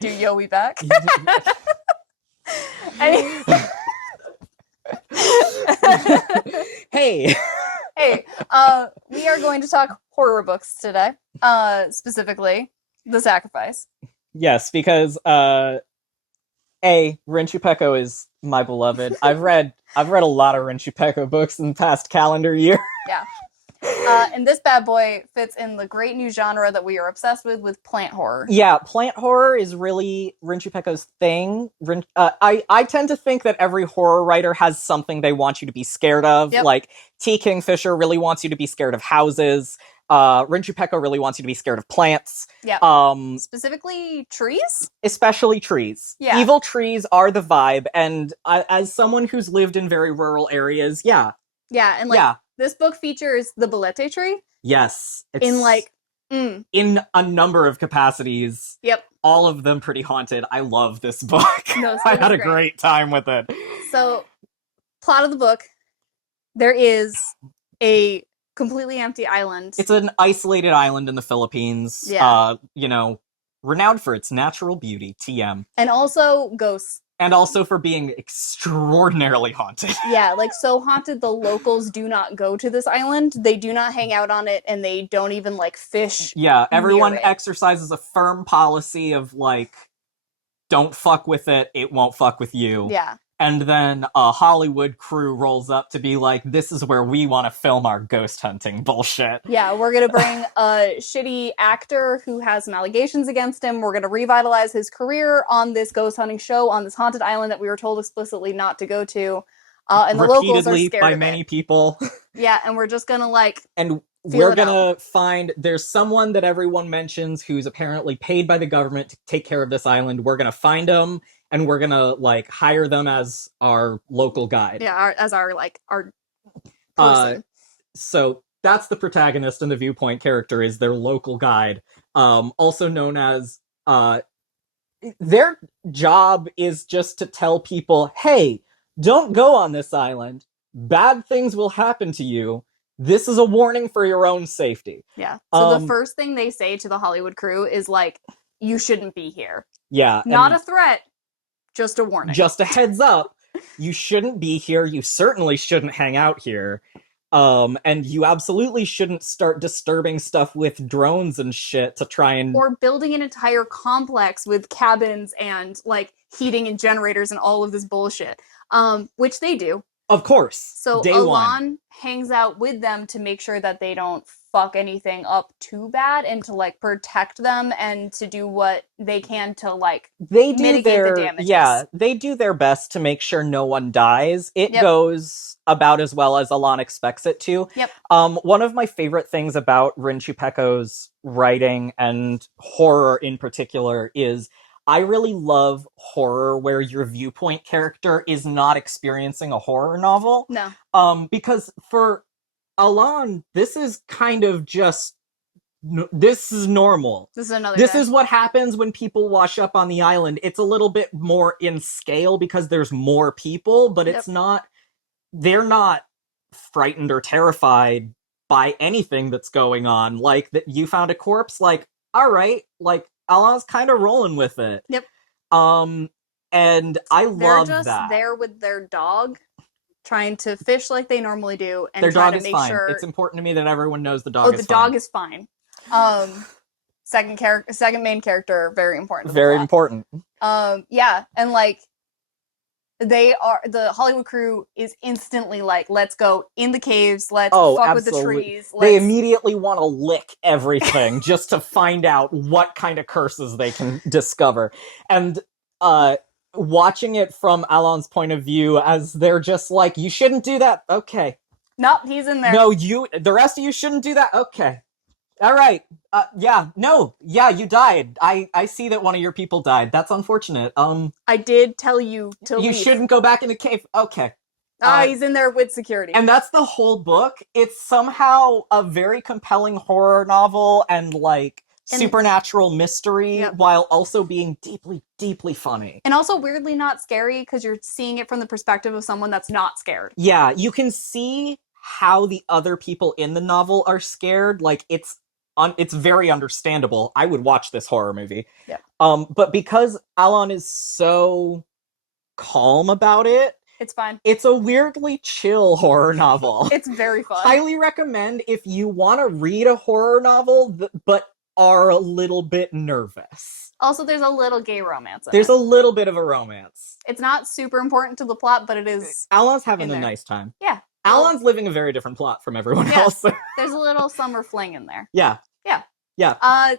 Do Yowie back. Hey. Hey, we are going to talk horror books today. Specifically, The Sacrifice. Yes, because Rin Chupeco is my beloved. I've read a lot of Rin Chupeco books in the past calendar year. Yeah. And this bad boy fits in the great new genre that we are obsessed with plant horror. Yeah, plant horror is really Rin Chupeco's thing. I tend to think that every horror writer has something they want you to be scared of. Yep. Like, T. Kingfisher really wants you to be scared of houses. Rin Chupeco really wants you to be scared of plants. Yeah. Specifically trees? Especially trees. Yeah. Evil trees are the vibe, and as someone who's lived in very rural areas, yeah. Yeah, and this book features the bolete tree. Yes. In a number of capacities. Yep. All of them pretty haunted. I love this book. No, I had a great time with it. So, plot of the book, there is a completely empty island. It's an isolated island in the Philippines. Yeah. Renowned for its natural beauty, TM. And also ghosts. And also for being extraordinarily haunted. Yeah, so haunted the locals do not go to this island. They do not hang out on it, and they don't even, fish. Yeah, everyone exercises a firm policy of, don't fuck with it, it won't fuck with you. Yeah. And then a Hollywood crew rolls up to be like, this is where we want to film our ghost hunting bullshit. Yeah, we're going to bring a shitty actor who has some allegations against him. We're going to revitalize his career on this ghost hunting show on this haunted island that we were told explicitly not to go to. And the locals are scared by of many it. people. Yeah, and we're just going to And we're going to find, there's someone that everyone mentions who's apparently paid by the government to take care of this island. We're going to find them. And we're gonna, hire them as our local guide. Yeah, as our person. So that's the protagonist, and the viewpoint character is their local guide. Also known as, their job is just to tell people, hey, don't go on this island. Bad things will happen to you. This is a warning for your own safety. Yeah. So the first thing they say to the Hollywood crew is, you shouldn't be here. Yeah. Not a threat. Just a warning. Just a heads up. You shouldn't be here. You certainly shouldn't hang out here. And you absolutely shouldn't start disturbing stuff with drones and shit to try and... Or building an entire complex with cabins and, heating and generators and all of this bullshit. Which they do. Of course. So Alon hangs out with them to make sure that they don't fuck anything up too bad and to protect them and to do what they can to mitigate the damages. Yeah, they do their best to make sure no one dies. It goes about as well as Alon expects it to. Yep. One of my favorite things about Rin Chupeco's writing and horror in particular is I really love horror where your viewpoint character is not experiencing a horror novel. No. Because for Alon, this is kind of just... This is normal. This is This is what happens when people wash up on the island. It's a little bit more in scale because there's more people, but it's not... They're not frightened or terrified by anything that's going on. That you found a corpse, all right, Alon's kind of rolling with it. Yep. And I love that. They're just there with their dog, trying to fish like they normally do, and their dog to is make fine. sure... It's important to me that everyone knows the dog is fine. The dog is fine. Second main character, very important. Very important. Yeah, and the Hollywood crew is instantly let's go in the caves, let's fuck with the trees. They immediately want to lick everything just to find out what kind of curses they can discover. And watching it from Alon's point of view, as they're just you shouldn't do that. Okay. Nope, he's in there. No, the rest of you shouldn't do that. Okay. All right. You died. I see that one of your people died. That's unfortunate. I did tell you to leave. You shouldn't go back in the cave. Okay. He's in there with security. And that's the whole book. It's somehow a very compelling horror novel and supernatural mystery while also being deeply, deeply funny. And also weirdly not scary because you're seeing it from the perspective of someone that's not scared. Yeah, you can see how the other people in the novel are scared. It's it's very understandable. I would watch this horror movie. Yeah. But because Alon is so calm about it, it's fine. It's a weirdly chill horror novel. It's very fun. Highly recommend if you want to read a horror novel, but are a little bit nervous. Also, there's a little gay romance in There's it. a little bit of a romance. It's not super important to the plot, but it is. Alon's having a nice time. Yeah. Alon's living a very different plot from everyone else. There's a little summer fling in there. Yeah. Yeah. Yeah.